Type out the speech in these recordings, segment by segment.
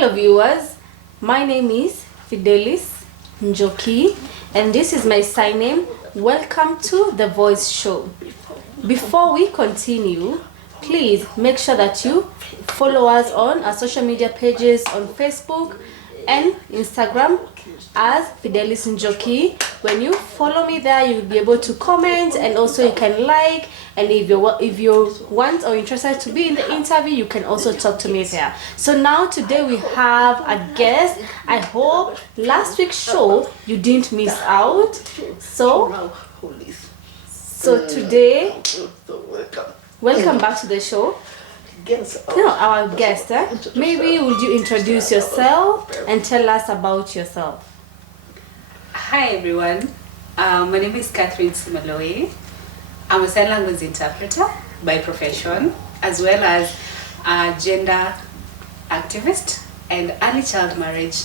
Hello viewers, my name is Fidelis Njoki and this is my sign name. Welcome to The Voice Show. Before we continue, please make sure that you follow us on our social media pages on Facebook and Instagram as Fidelis Njoki. When you follow me there, you'll be able to comment and also you can like, and if you want or interested to be in the interview, you can also talk to me there. So now today we have a guest. I hope last week's show you didn't miss out. So today, welcome back to the show. Our guest, maybe would you introduce yourself and tell us about yourself? Hi everyone, my name is Catherine Simaloi. I'm a sign language interpreter by profession, as well as a gender activist and early child marriage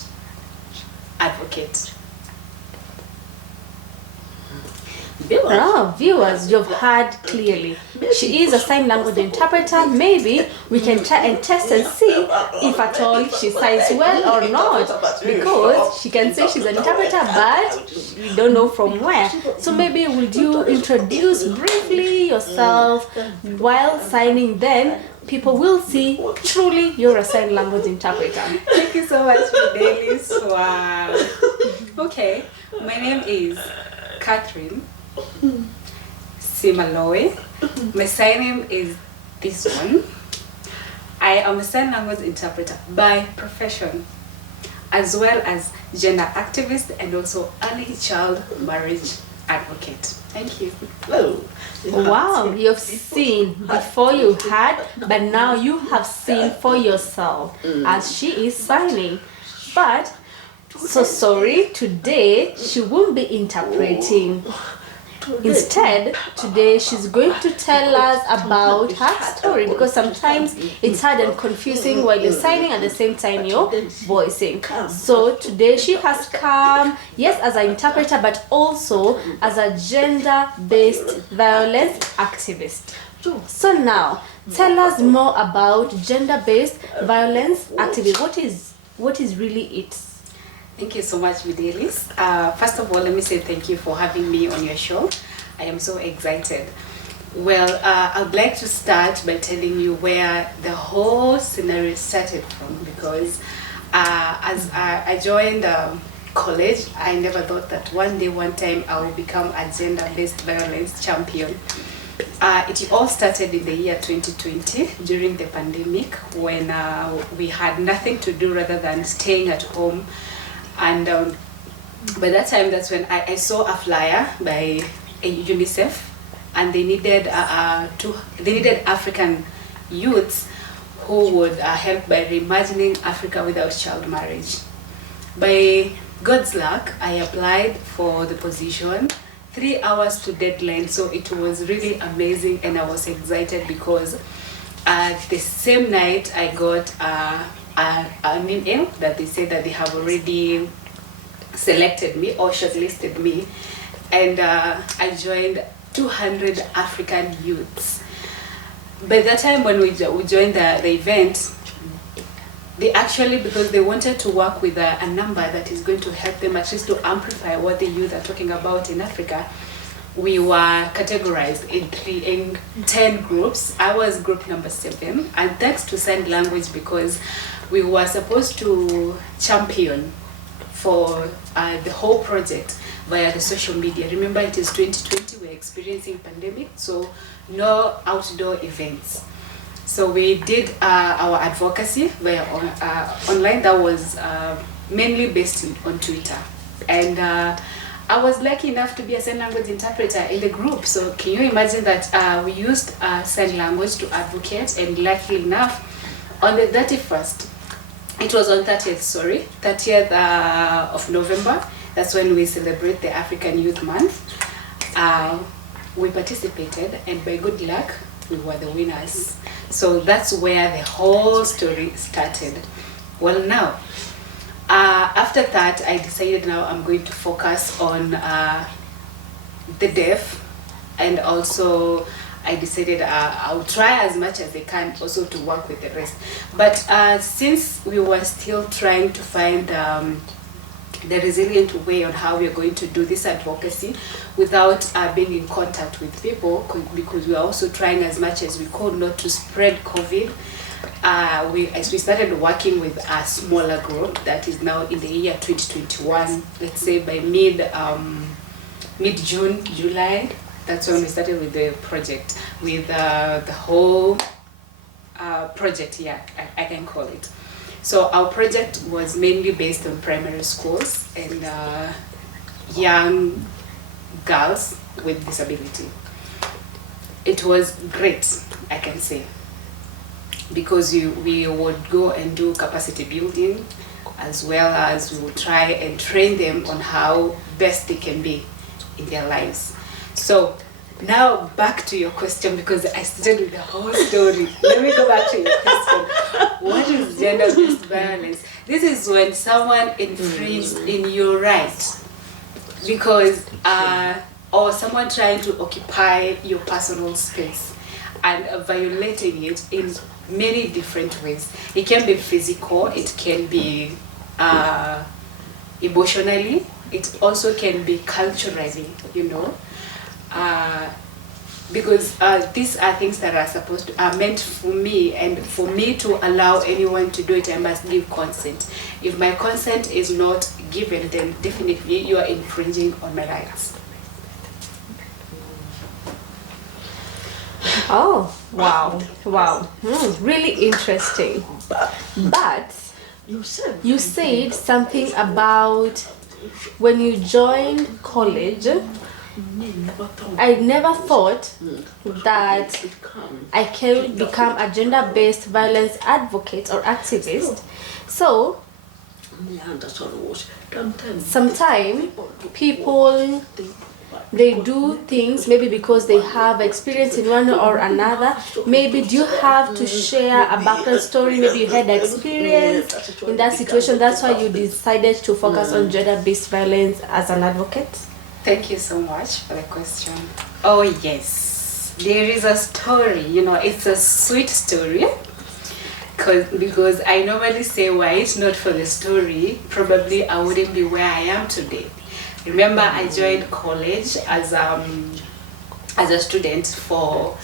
advocate. Viewers, you've heard clearly. She is a sign language interpreter. Maybe we can try and test and see if at all she signs well or not, because she can say she's an interpreter, but we don't know from where. So maybe would you introduce briefly yourself while signing? Then people will see truly you're a sign language interpreter. Thank you so much, Fidelis. Wow. Okay, my name is Catherine Simaloi. My sign name is this one. I am a sign language interpreter by profession, as well as gender activist and also early child marriage advocate. Thank you. Wow, you've seen before you had, but now you have seen for yourself as she is signing. But so sorry, today she won't be interpreting. Instead, today she's going to tell us about her story, because sometimes it's hard and confusing while you're signing at the same time you're voicing. So today she has come, yes, as an interpreter, but also as a gender-based violence activist. So now, tell us more about gender-based violence activism. What is really it? Thank you so much, Fidelis. First of all, let me say thank you for having me on your show. I am so excited. Well, I'd like to start by telling you where the whole scenario started from, because as I joined college, I never thought that one time I will become a gender-based violence champion. It all started in the year 2020 during the pandemic, when we had nothing to do rather than staying at home. And by that time, that's when I saw a flyer by UNICEF, and they needed African youths who would help by reimagining Africa without child marriage. By God's luck, I applied for the position, 3 hours to deadline, so it was really amazing, and I was excited because the same night I got an email that they said that they have already selected me or shortlisted me, and I joined 200 African youths. By that time, when we joined the event, they actually, because they wanted to work with a number that is going to help them at least to amplify what the youth are talking about in Africa, we were categorized in 10 groups. I was group number 7, and thanks to sign language, because we were supposed to champion for the whole project via the social media. Remember, it is 2020, we're experiencing pandemic, so no outdoor events. So we did our advocacy via online. That was mainly based on Twitter. And I was lucky enough to be a sign language interpreter in the group. So can you imagine that we used sign language to advocate, and luckily enough, on the 31st, it was on 30th of November, that's when we celebrate the African Youth Month. We participated, and by good luck, we were the winners. So that's where the whole story started. Well, now, after that, I decided now I'm going to focus on the deaf, and also I decided I'll try as much as I can also to work with the rest. But since we were still trying to find the resilient way on how we're going to do this advocacy without being in contact with people, because we are also trying as much as we could not to spread COVID. As we started working with a smaller group that is now in the year 2021, let's say by mid-June, July, that's when we started with the project, with the whole project, yeah, I can call it. So our project was mainly based on primary schools and young girls with disability. It was great, I can say, because we would go and do capacity building, as well as we would try and train them on how best they can be in their lives. So now back to your question, because I started with the whole story. Let me go back to your question. What is gender-based violence? This is when someone infringes in your right, because or someone trying to occupy your personal space and violating it in many different ways. It can be physical, it can be emotionally, it also can be culturally, you know. Because these are things that are meant for me, and for me to allow anyone to do it, I must give consent. If my consent is not given, then definitely you are infringing on my rights. Oh, wow, wow, really interesting. But you said something about when you joined college. I never thought that I can become a gender-based violence advocate or activist. So, sometimes people, they do things maybe because they have experience in one or another. Maybe do you have to share a background story? Maybe you had experience in that situation. That's why you decided to focus on gender-based violence as an advocate? Thank you so much for the question. Oh yes, there is a story, you know, it's a sweet story. Because I normally say, were it not for the story, probably I wouldn't be where I am today. Remember, I joined college as a student for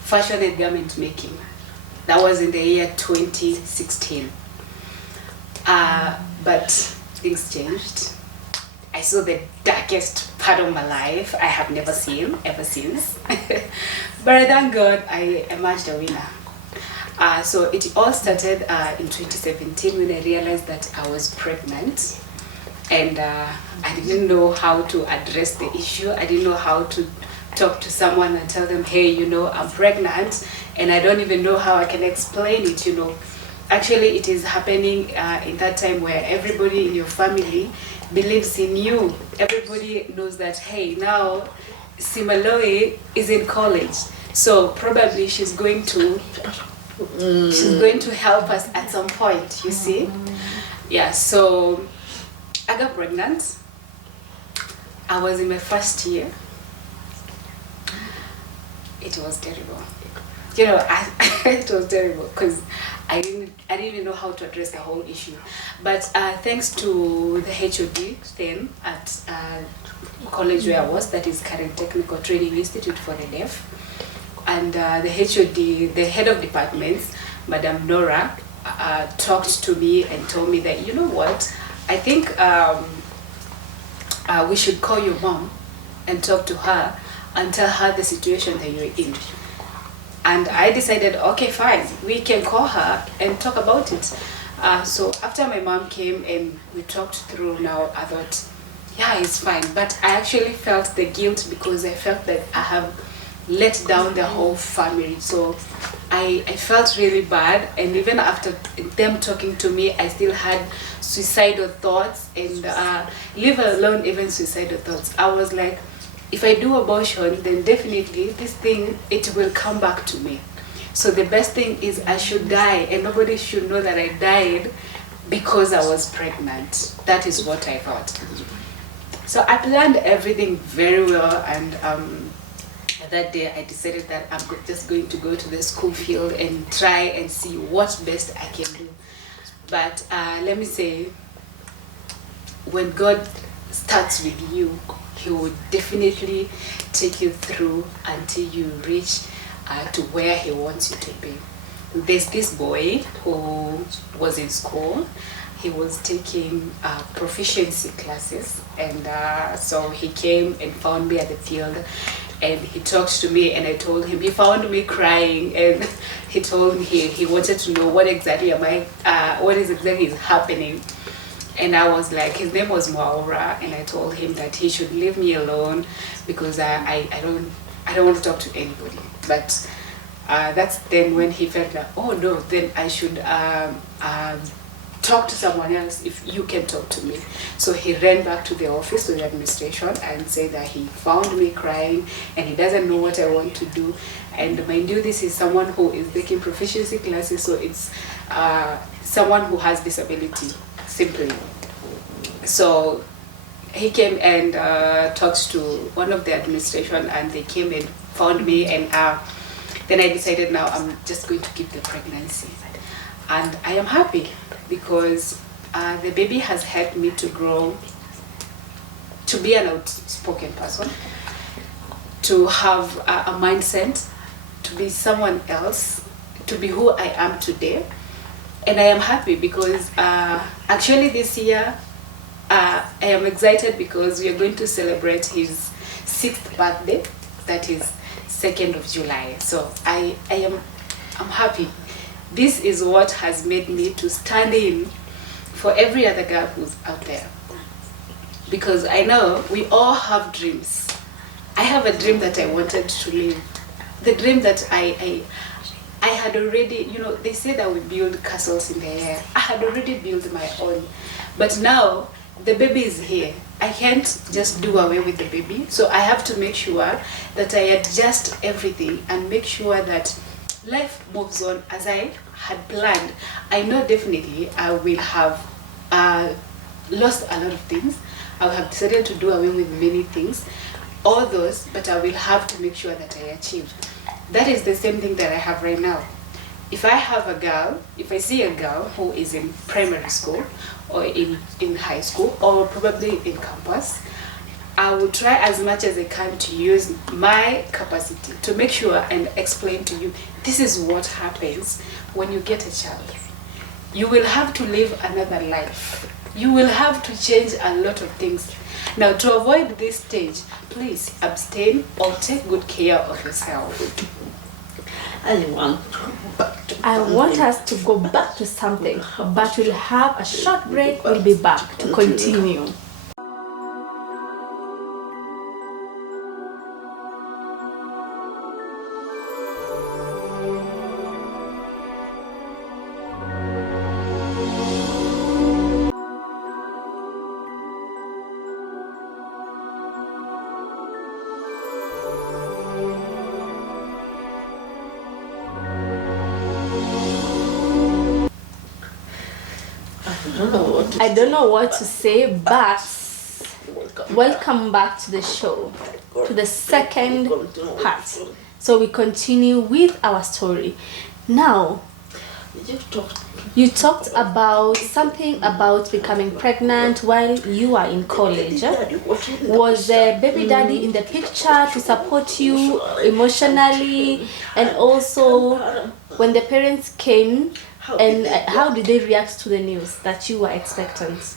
fashion and garment making. That was in the year 2016. But things changed. I saw the darkest part of my life I have never seen ever since. But I thank God I emerged a winner. So it all started in 2017 when I realized that I was pregnant, and I didn't know how to address the issue. I didn't know how to talk to someone and tell them, hey, you know, I'm pregnant, and I don't even know how I can explain it, you know. Actually, it is happening in that time where everybody in your family believes in you. Everybody knows that, hey, now Simaloi is in college, so probably she's going to help us at some point, you see. Yeah, so I got pregnant. I was in my first year. It was terrible. You know, it was terrible because I didn't even know how to address the whole issue. But thanks to the HOD then at college where I was, that is Current Technical Training Institute for the Deaf, and the HOD, the head of departments, Madam Nora, talked to me and told me that, you know what, I think we should call your mom and talk to her and tell her the situation that you're in. And I decided, okay, fine, we can call her and talk about it. So after my mom came and we talked through, now I thought, yeah, it's fine. But I actually felt the guilt because I felt that I have let down the whole family. So I felt really bad, and even after them talking to me, I still had suicidal thoughts, and leave alone even suicidal thoughts. I was like, if I do abortion, then definitely this thing, it will come back to me. So the best thing is I should die, and nobody should know that I died because I was pregnant. That is what I thought. So I planned everything very well, and I that day I decided that I'm just going to go to the school field and try and see what best I can do. But let me say, when God starts with you, He will definitely take you through until you reach to where He wants you to be. There's this boy who was in school. He was taking proficiency classes, and so he came and found me at the field, and he talked to me, and I told him, he found me crying, and he told me he wanted to know what exactly is happening. And I was like, his name was Mwaura, and I told him that he should leave me alone because I don't want to talk to anybody. But that's then when he felt like, oh no, then I should talk to someone else if you can talk to me. So he ran back to the office, to the administration, and said that he found me crying and he doesn't know what I want to do. And mind you, this is someone who is taking proficiency classes, so it's someone who has disability, simply. So he came and talked to one of the administration, and they came and found me, and then I decided now I'm just going to keep the pregnancy. And I am happy because the baby has helped me to grow, to be an outspoken person, to have a mindset, to be someone else, to be who I am today. And I am happy because actually this year I am excited because we are going to celebrate his 6th birthday, that is 2nd of July. So I'm happy. This is what has made me to stand in for every other girl who's out there. Because I know we all have dreams. I have a dream that I wanted to live. The dream that I had already, they say that we build castles in the air. I had already built my own. But now the baby is here. I can't just do away with the baby. So I have to make sure that I adjust everything and make sure that life moves on as I had planned. I know definitely I will have lost a lot of things. I will have decided to do away with many things, all those, but I will have to make sure that I achieve. That is the same thing that I have right now. If I have a girl, if I see a girl who is in primary school or in high school or probably in campus, I will try as much as I can to use my capacity to make sure and explain to you, this is what happens when you get a child. You will have to live another life. You will have to change a lot of things. Now, to avoid this stage, please abstain or take good care of yourself. I want us to go back to something, but we'll have a short break. We'll be back to continue. I don't know what to say, but welcome back to the show, to the second part. So we continue with our story. Now, you talked about something about becoming pregnant while you are in college. Was the baby daddy in the picture to support you emotionally, and also when the parents came, and how did they react to the news that you were expectant?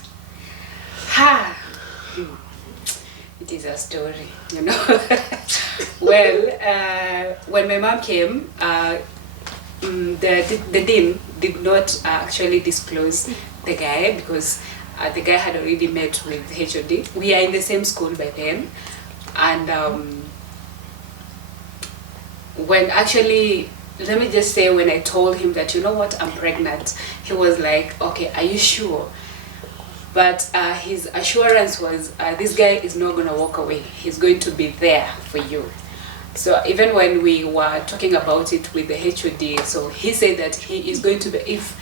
It is a story, Well, when my mom came, the dean did not actually disclose the guy because the guy had already met with HOD. We are in the same school by then, and when actually, let me just say, when I told him that, you know what, I'm pregnant, he was like, okay, are you sure? But his assurance was, this guy is not going to walk away. He's going to be there for you. So even when we were talking about it with the HOD, so he said that he is going to be, if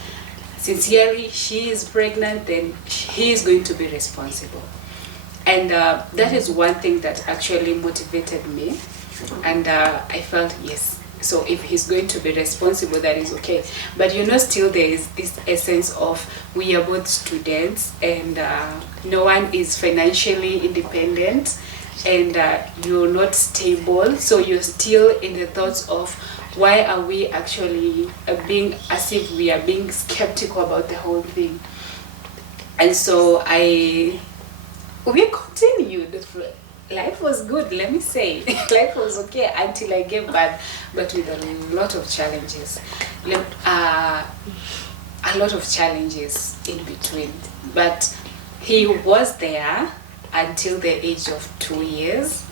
sincerely she is pregnant, then he is going to be responsible. And that is one thing that actually motivated me And I felt, yes, so if he's going to be responsible, that is okay. But still there is this essence of we are both students, and no one is financially independent, and you're not stable, so you're still in the thoughts of why are we actually being, as if we are being skeptical about the whole thing. And so we continued. Life was good, let me say. Life was okay until I gave birth, but with a lot of challenges. A lot of challenges in between. But he was there until the age of 2 years.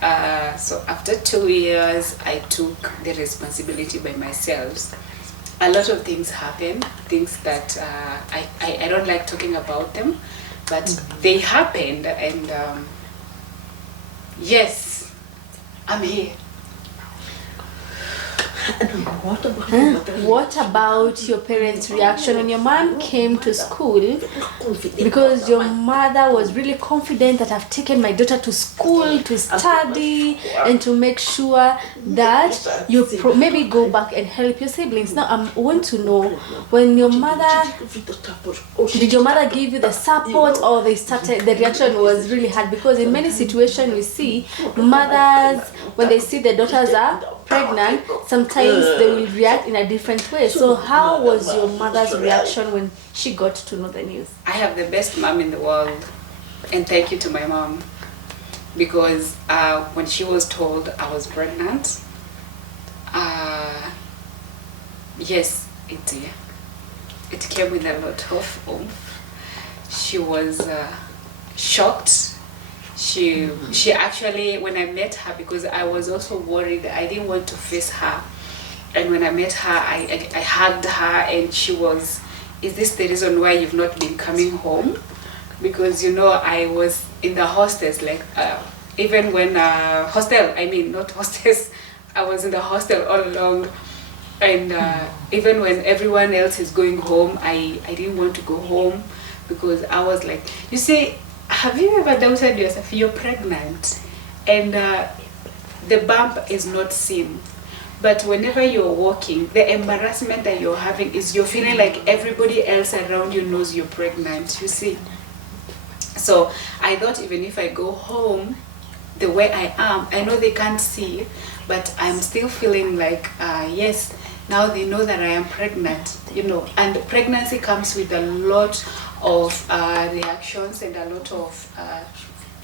So after 2 years, I took the responsibility by myself. A lot of things happened, things that I don't like talking about them, but they happened, and yes, I'm here. What about your parents' reaction when your mom came to school? Because your mother was really confident that I've taken my daughter to school to study and to make sure that you maybe go back and help your siblings. Now I want to know, when your mother, did your mother give you the support, or the reaction was really hard? Because in many situations we see mothers, when they see their daughters are pregnant, sometimes they will react in a different way. So how was your mother's reaction when she got to know the news? I have the best mom in the world, and thank you to my mom, because when she was told I was pregnant, yes, it came with a lot of oomph. She was shocked. She actually, when I met her, because I was also worried, I didn't want to face her, and when I met her, I hugged her, and she was, is this the reason why you've not been coming home? Because I was in the hostels, like even when hostel, I mean not hostess, I was in the hostel all along, and even when everyone else is going home, I didn't want to go home, because I was like, you see, have you ever doubted yourself? You're pregnant, and the bump is not seen. But whenever you're walking, the embarrassment that you're having is you're feeling like everybody else around you knows you're pregnant, you see. So I thought, even if I go home the way I am, I know they can't see, but I'm still feeling like, yes, now they know that I am pregnant, and pregnancy comes with a lot of reactions and a lot of,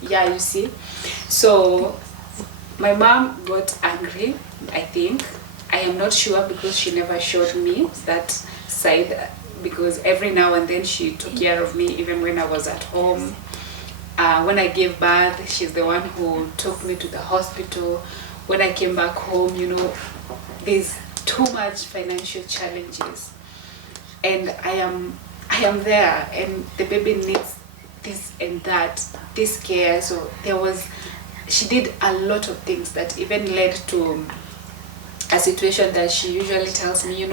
you see. So my mom got angry, I think. I am not sure, because she never showed me that side, because every now and then she took care of me, even when I was at home. When I gave birth, she's the one who took me to the hospital. When I came back home, there's too much financial challenges, and I am there, and the baby needs this and that, this care. So she did a lot of things that even led to a situation that she usually tells me,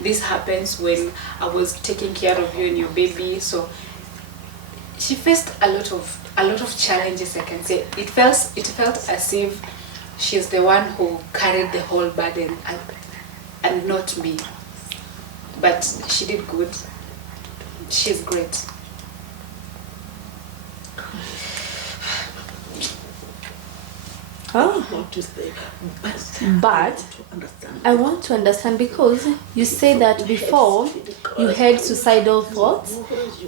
this happens when I was taking care of you and your baby. So she faced a lot of challenges, I can say. It felt as if she's the one who carried the whole burden, and not me. But she did good. She's great. Oh. But I want to understand, because you say that before you had suicidal thoughts,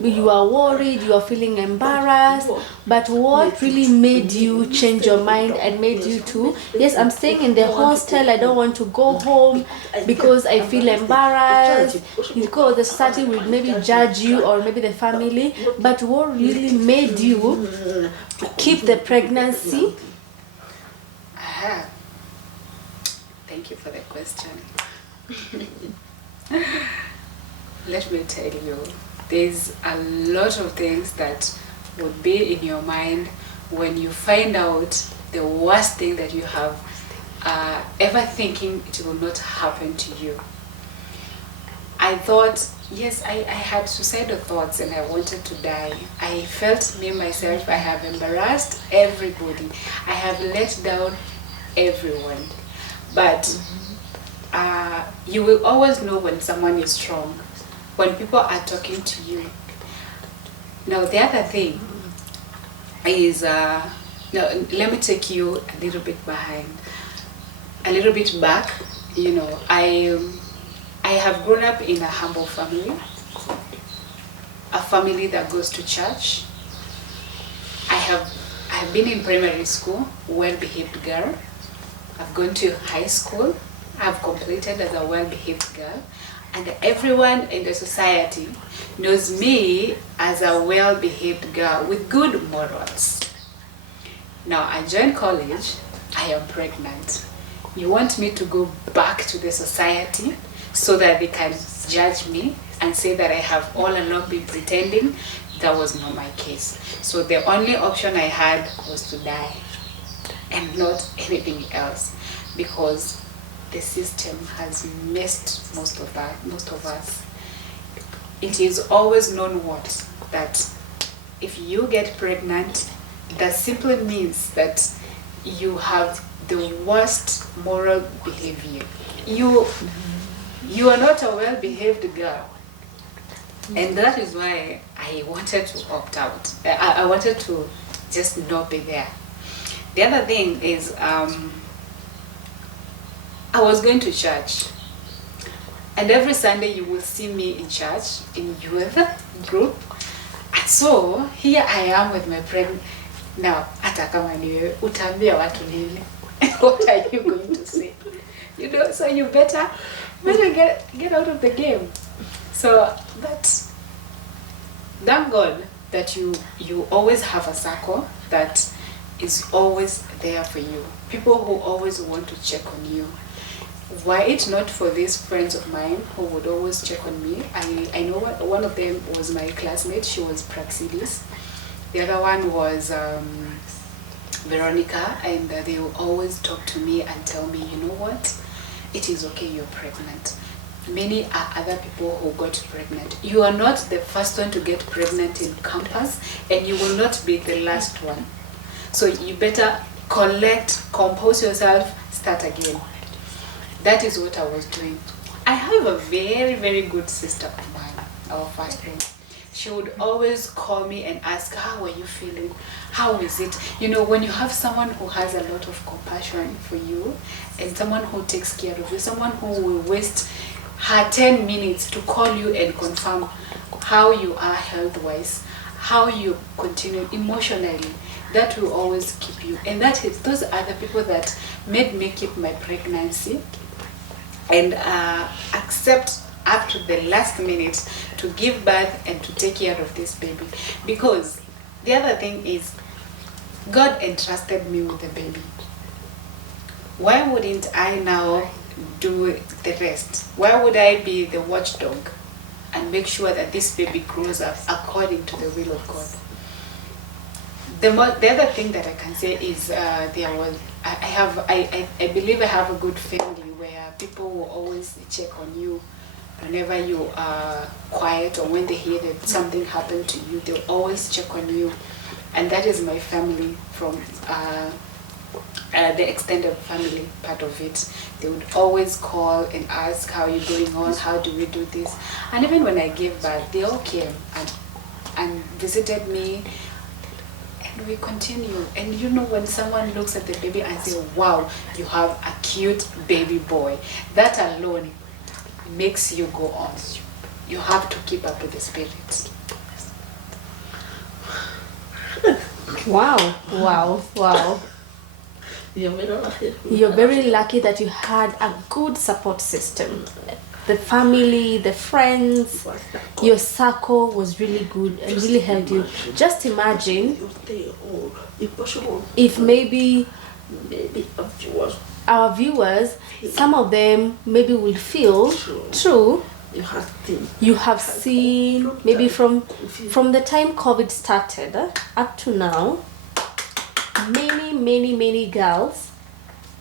you are worried, you are feeling embarrassed, but what really made you change your mind and made you to, yes, I'm staying in the hostel, I don't want to go home because I feel embarrassed, because the society will maybe judge you, or maybe the family, but what really made you keep the pregnancy? Thank you for the question. Let me tell you, there's a lot of things that would be in your mind when you find out the worst thing that you have ever thinking it will not happen to you. I thought, yes, I had suicidal thoughts and I wanted to die. I felt myself, I have embarrassed everybody. I have let down everyone. But you will always know when someone is strong, when people are talking to you. Now, the other thing is, now, let me take you a little bit back. You know, I have grown up in a humble family, a family that goes to church. I have been in primary school, well-behaved girl. I've gone to high school. I've completed as a well-behaved girl. And everyone in the society knows me as a well-behaved girl with good morals. Now, I joined college. I am pregnant. You want me to go back to the society so that they can judge me and say that I have all along been pretending? That was not my case. So the only option I had was to die and not anything else, because the system has messed most of us. It is always known that if you get pregnant, that simply means that you have the worst moral behavior. You are not a well-behaved girl. And that is why I wanted to opt out. I wanted to just not be there. The other thing is, I was going to church. And every Sunday you will see me in church, in youth group. And so here I am with my pregnant. Now, hata kama niwe utaambia watu nini? What are you going to say? You know, so you better get out of the game. So that's, thank God that you always have a circle that is always there for you. People who always want to check on you. Were it not for these friends of mine who would always check on me, I know one of them was my classmate. She was Praxidis. The other one was Veronica, and they will always talk to me and tell me, you know what, it is okay, you're pregnant. Many are other people who got pregnant. You are not the first one to get pregnant in campus, and you will not be the last one. So you better compose yourself, start again. That is what I was doing. I have a very, very good sister of mine, our first friend. She would always call me and ask, how are you feeling? How is it? You know, when you have someone who has a lot of compassion for you, and someone who takes care of you, someone who will waste her 10 minutes to call you and confirm how you are health-wise, how you continue emotionally, that will always keep you. And those are the people that made me keep my pregnancy and accept up to the last minute to give birth and to take care of this baby. Because the other thing is, God entrusted me with the baby. Why wouldn't I now do the rest? Why would I be the watchdog and make sure that this baby grows up according to the will of God? The other thing that I can say is I believe I have a good family where people will always check on you whenever you are quiet, or when they hear that something happened to you, they'll always check on you. And that is my family from the extended family part of it. They would always call and ask, how are you going on? How do we do this? And even when I gave birth, they all came and visited me. And we continue. And you know, when someone looks at the baby and say, wow, you have a cute baby boy, that alone makes you go on. You have to keep up with the spirit. Wow. You're very lucky that you had a good support system. The family, the friends, your circle was really good and really helped you. Just imagine if maybe our viewers, some of them maybe will feel true. You have seen maybe from the time COVID started up to now, many girls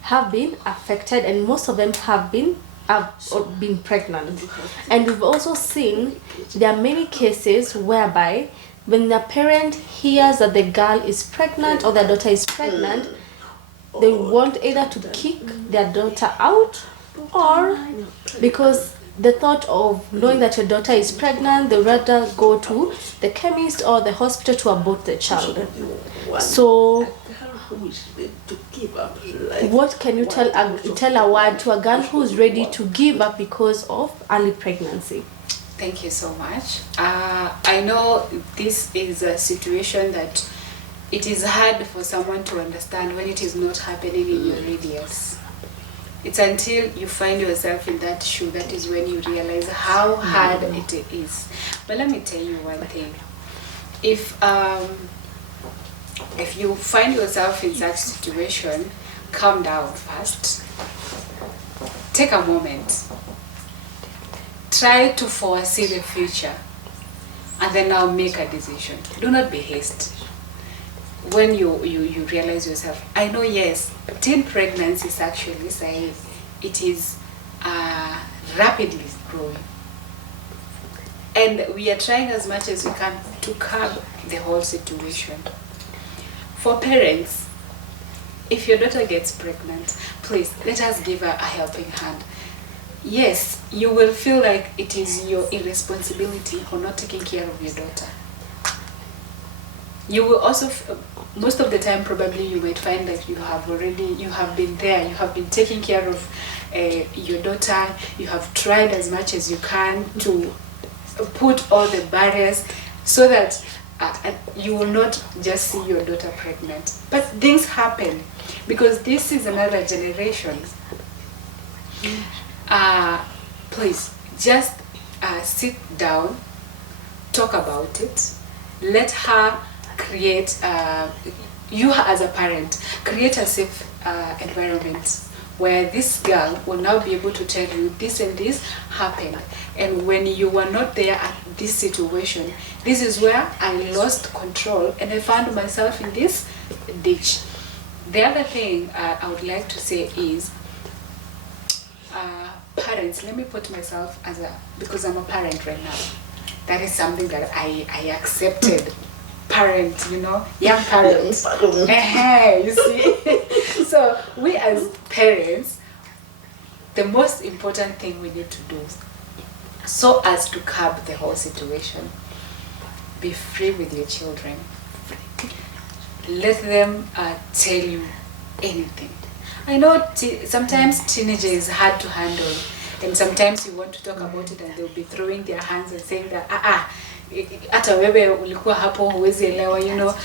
have been affected, and most of them have been pregnant. And we've also seen there are many cases whereby when the parent hears that the girl is pregnant or the daughter is pregnant, they want either to kick their daughter out, or because the thought of knowing that your daughter is pregnant, they rather go to the chemist or the hospital to abort the child. So what can you tell a word to a girl who's ready to give up because of early pregnancy? Thank you so much. I know this is a situation that it is hard for someone to understand when it is not happening in your radius. It's until you find yourself in that shoe that is when you realize how hard it is. But let me tell you one thing. If you find yourself in such situation, calm down first. Take a moment. Try to foresee the future and then now make a decision. Do not be hasty. When you realize yourself, I know, yes, teen pregnancy is actually saying it is rapidly growing. And we are trying as much as we can to curb the whole situation. For parents, if your daughter gets pregnant, please let us give her a helping hand. Yes, you will feel like it is your irresponsibility for not taking care of your daughter. You will also, most of the time probably you might find that you have been there, you have been taking care of your daughter, you have tried as much as you can to put all the barriers so that you will not just see your daughter pregnant. But things happen because this is another generation. Please just sit down, talk about it, let her create, you as a parent, create a safe environment where this girl will now be able to tell you this and this happened, and when you were not there at this situation, this is where I lost control and I found myself in this ditch. The other thing I would like to say is, parents, let me put myself because I'm a parent right now. That is something that I accepted. Parent, young parents. You see? So we as parents, the most important thing we need to do so as to curb the whole situation, be free with your children. Let them tell you anything. I know sometimes teenager is hard to handle, and sometimes you want to talk about it and they'll be throwing their hands and saying that hata wewe ulikuwa hapo huwezi elewa,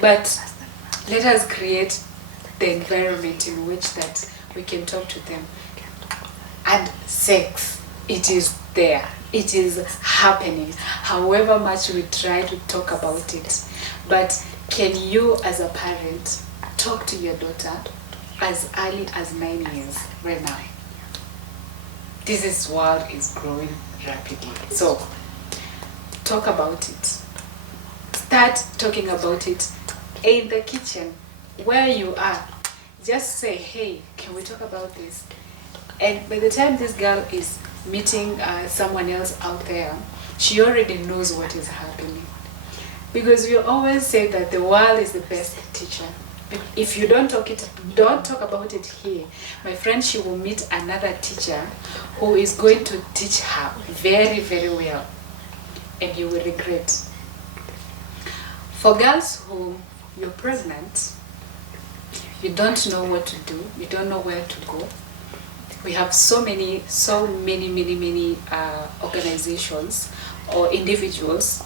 but let us create the environment in which that we can talk to them. And sex, it is there, it is happening, however much we try to talk about it. But can you as a parent talk to your daughter as early as 9 years right now? This world is growing rapidly. So talk about it. Start talking about it in the kitchen where you are. Just say, hey, can we talk about this? And by the time this girl is meeting someone else out there, she already knows what is happening. Because we always say that the world is the best teacher. If you don't talk about it here, my friend, she will meet another teacher who is going to teach her very, very well. And you will regret. For girls who you're pregnant, you don't know what to do, you don't know where to go. We have so many organizations or individuals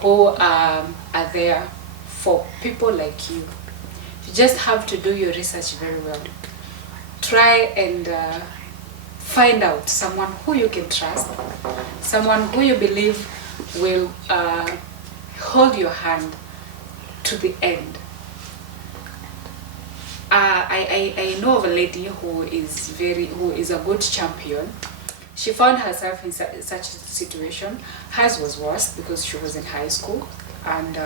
who are there for people like you. You just have to do your research very well. Try and find out someone who you can trust, someone who you believe will hold your hand to the end. I know of a lady who is a good champion. She found herself in such a situation. Hers was worse because she was in high school, and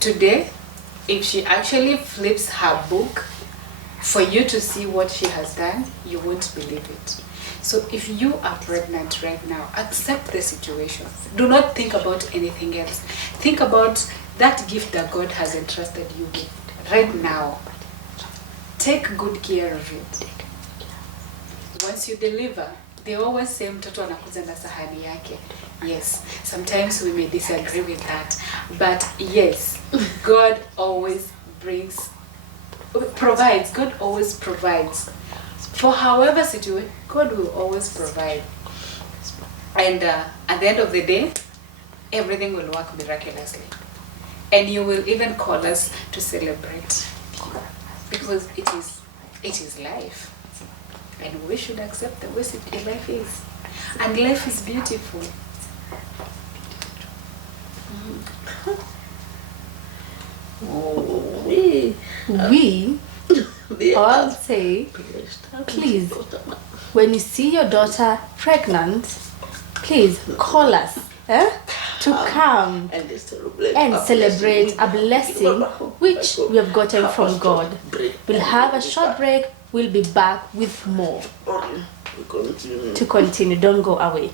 today, if she actually flips her book for you to see what she has done, you won't believe it. So if you are pregnant right now, accept the situation. Do not think about anything else. Think about that gift that God has entrusted you with. right now, take good care of it. Once you deliver, they always say mtoto anakuja na sahani yake. Yes, sometimes we may disagree with that, but yes, God always provides. God always provides. For however situation, God will always provide. And at the end of the day, everything will work miraculously. And you will even call us to celebrate, because it is life. And we should accept the way life is. And life is beautiful. We all say, please, when you see your daughter pregnant, please call us to come and celebrate a blessing which we have gotten from God. We'll have a short break. We'll be back with more to continue. Don't go away.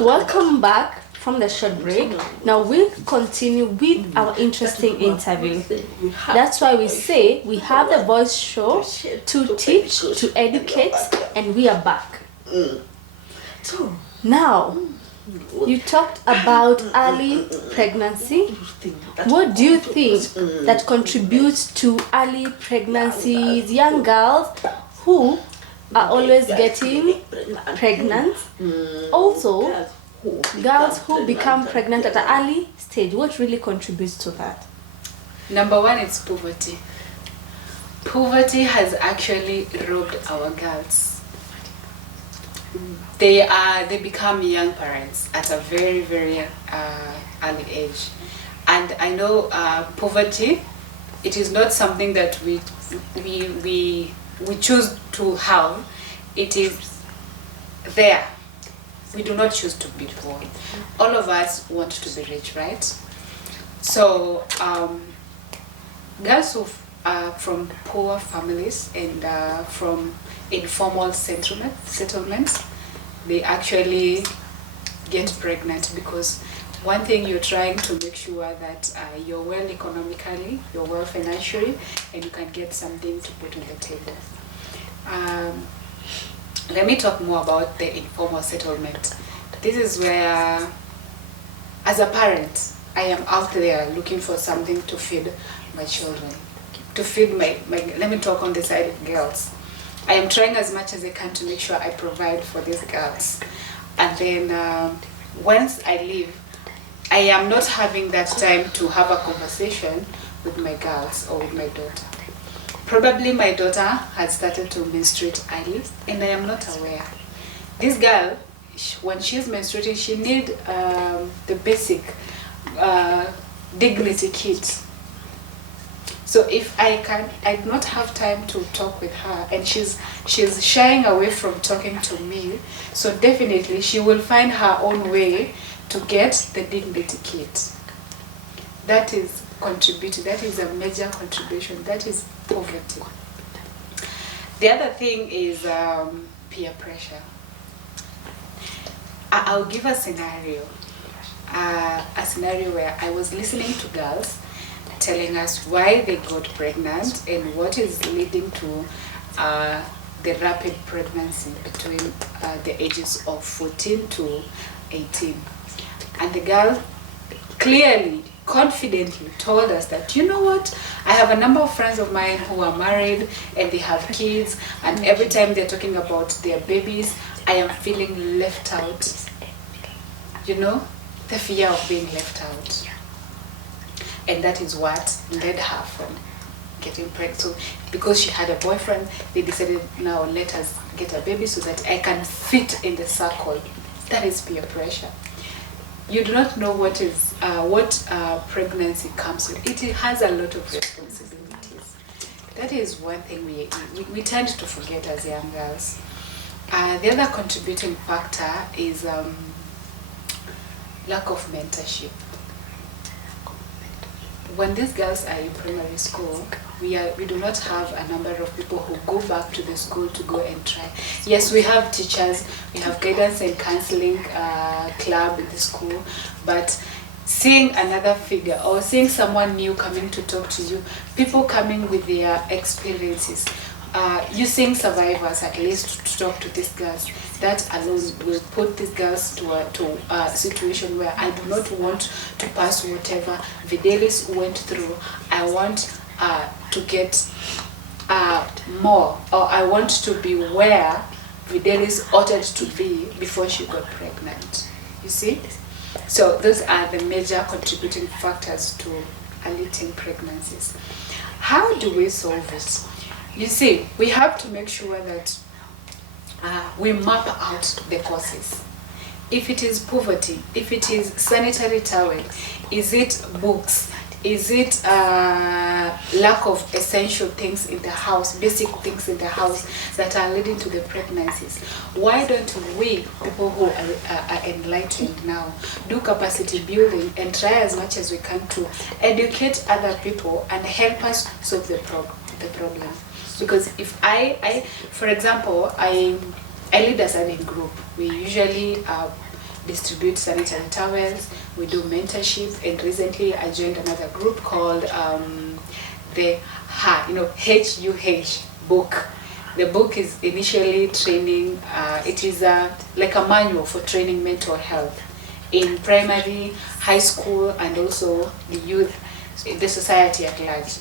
Welcome back from the short break. Now we'll continue with our interesting interview. That's why we say we have the voice show to teach, to educate, and we are back. Now, you talked about early pregnancy. What do you think that contributes to early pregnancies, young girls who are always getting pregnant? Also, girls who become pregnant at an early stage, what really contributes to that? Number one, it's poverty. Poverty has actually robbed our girls. They become young parents at a very, very early age. And I know poverty, it is not something that we choose to have. It is there. We do not choose to be poor. All of us want to be rich, right? So girls who are from poor families and from informal settlements, they actually get pregnant because one thing, you're trying to make sure that you're well economically, you're well financially, and you can get something to put on the table. Let me talk more about the informal settlement. This is where, as a parent, I am out there looking for something to feed my children, to feed my let me talk on the side of girls. I am trying as much as I can to make sure I provide for these girls. And then once I leave, I am not having that time to have a conversation with my girls or with my daughter. Probably my daughter has started to menstruate early and I am not aware. This girl, when she's menstruating, she needs the basic dignity kit. So if I do not have time to talk with her and she's shying away from talking to me, so definitely she will find her own way to get the dignity kit. That is contributing, that is a major contribution, that is poverty. The other thing is peer pressure. I'll give a scenario where I was listening to girls telling us why they got pregnant and what is leading to the rapid pregnancy between the ages of 14 to 18. And the girl clearly, confidently told us that, you know what, I have a number of friends of mine who are married and they have kids, and every time they're talking about their babies, I am feeling left out. You know, the fear of being left out. And that is what led her from getting pregnant. So because she had a boyfriend, they decided, now let us get a baby so that I can fit in the circle. That is peer pressure. You do not know what pregnancy comes with. It has a lot of responsibilities. It That is one thing we tend to forget as young girls. The other contributing factor is lack of mentorship. When these girls are in primary school, we do not have a number of people who go back to the school to go and try. Yes, we have teachers, we have guidance and counseling club in the school, but seeing another figure or seeing someone new coming to talk to you, people coming with their experiences, using survivors at least to talk to these girls, that alone will put these girls to a situation where I do not want to pass whatever Videlis went through. I want to get more, or I want to be where Videlis ought to be before she got pregnant. You see? So those are the major contributing factors to early teen pregnancies. How do we solve it? You see, we have to make sure that we map out the causes. If it is poverty, if it is sanitary towel, is it books, is it lack of essential things in the house, basic things in the house that are leading to the pregnancies? Why don't we, people who are enlightened now, do capacity building and try as much as we can to educate other people and help us solve the problem? Because if I for example, I lead a studying group. We usually distribute sanitary towels, we do mentorship, and recently I joined another group called the HUH book. The book is initially training, it is like a manual for training mental health in primary, high school, and also the youth, the society at large.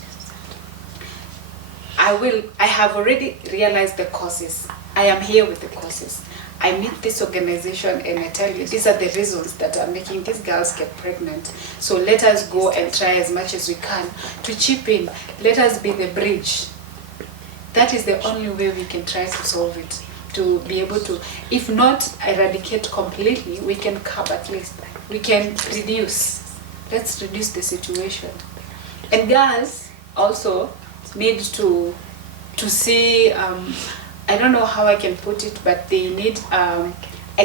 I have already realized the causes. I am here with the causes. I meet this organization and I tell you these are the reasons that are making these girls get pregnant. So let us go and try as much as we can to chip in. Let us be the bridge. That is the only way we can try to solve it. To be able to, if not eradicate completely, we can curb at least. We can reduce. Let's reduce the situation. And girls also need to see, I don't know how I can put it, but they need, I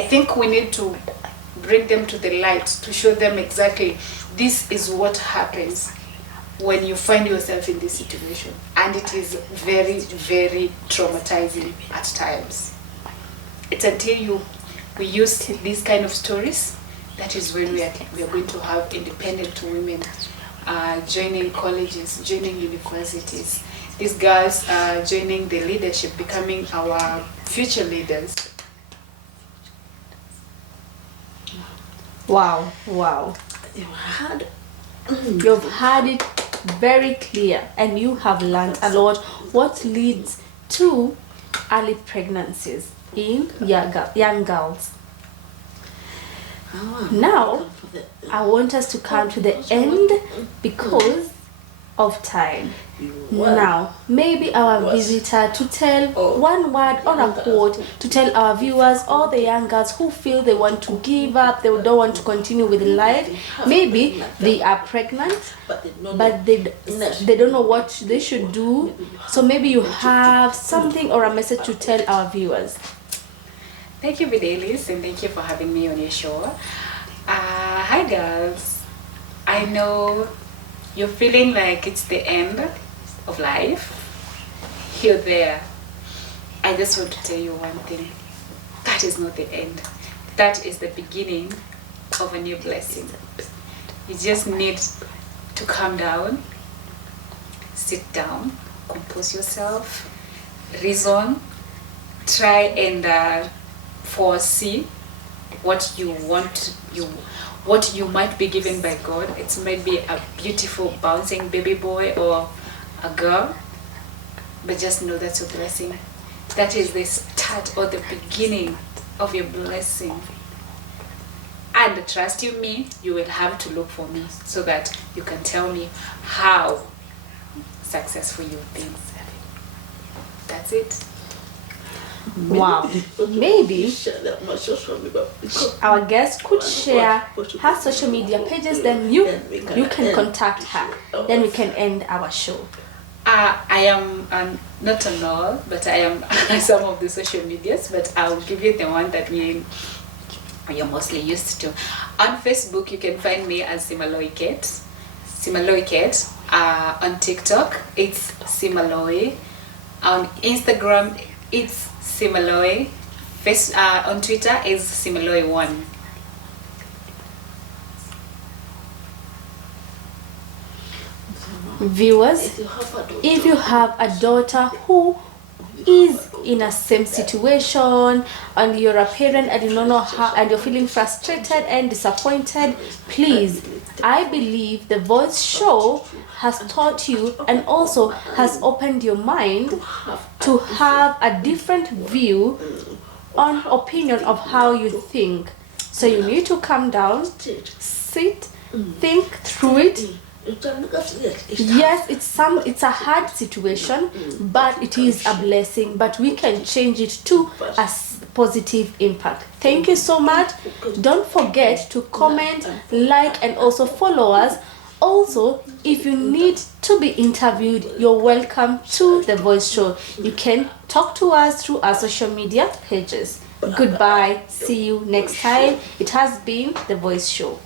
think we need to bring them to the light to show them exactly this is what happens when you find yourself in this situation. And it is very, very traumatizing at times. It's until we use these kind of stories, that is when we are going to have independent women joining colleges, joining universities. These girls are joining the leadership, becoming our future leaders. Wow. You've had it very clear and you have learned a lot what leads to early pregnancies in young girls. Now, I want us to come to the end because of time. Now, maybe our visitor to tell one word or a quote to tell our viewers, all the young girls who feel they want to give up, they don't want to continue with life. Maybe they are pregnant, but they don't know what they should do. So maybe you have something or a message to tell our viewers. Thank you, Videlis, and thank you for having me on your show. Hi, girls. I know you're feeling like it's the end of life. You're there. I just want to tell you one thing. That is not the end. That is the beginning of a new blessing. You just need to calm down, sit down, compose yourself, reason, try and foresee what you want, what you might be given by God. It might be a beautiful bouncing baby boy or a girl, but just know that's your blessing. That is the start or the beginning of your blessing. And trust you me, you will have to look for me so that you can tell me how successful you've been. That's it. Wow. Maybe our guest could share her social media pages, then you can contact her. Then we can end our show. I am not on all, but I am on some of the social medias, but I'll give you the one that you're mostly used to. On Facebook, you can find me as Simaloi Kate. Simaloi Kate. On TikTok, it's Simaloi. On Instagram, it's Simaloi. On Twitter, is Simaloi1. Viewers, if you have a daughter who is in a same situation and you're a parent and you don't know how and you're feeling frustrated and disappointed, please, I believe the voice show has taught you and also has opened your mind to have a different view on opinion of how you think. So you need to calm down, sit, think through it. Yes, it's a hard situation, but it is a blessing, but we can change it to a positive impact. Thank you so much. Don't forget to comment, like, and also follow us. Also, if you need to be interviewed, you're welcome to the voice show. You can talk to us through our social media pages. Goodbye. See you next time. It has been the voice show.